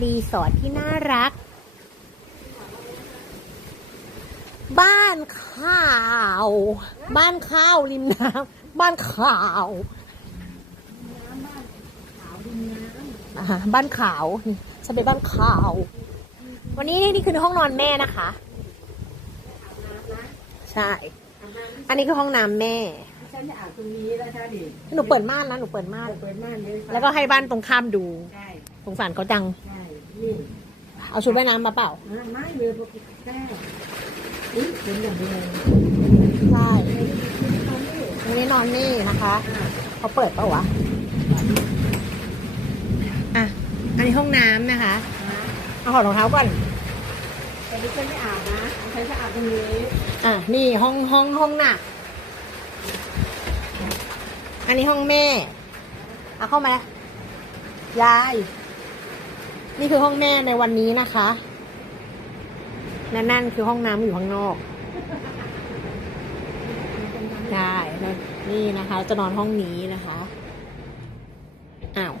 รีสอร์ทที่น่ารัก บ้านข้าว บ้านข้าวริมน้ำบ้านข่าวบ้านขาวฉันไปบ้านขาว วันนี้นี่คือห้องนอนแม่นะคะ ใช่ อันนี้คือห้องน้ำแม่ฉันจะอาบตรงนี้แล้วถ้าดิหนูเปิดม่านนะหนูเปิดม่านเปิดม่านเลยแล้วก็ให้บ้านตรงข้ามดู สงสารเขาจัง นี่เอาชุดว่ายน้ำมาเปล่า อ่าไม่เลยพวกแก้อุ้ยเป็นอย่างนี้เลยใช่ตรงนี้นอนนี่นะคะเขาเปิดเปล่าวะอะ อันนี้ห้องน้ำนะคะ เอาถอดรองเท้าก่อน แต่ดิฉันไม่อาบนะฉันจะอาบตรงนี้อะ นี่ห้องห้องห้องหนัก อันนี้ห้องแม่ เอาเข้ามายาย นี่คือห้องแม่ในวันนี้นะคะนั่นั่นคือห้องน้ำอยู่ข้างนอกใช่นี่นะคะ จะนอนห้องนี้นะคะอ้าว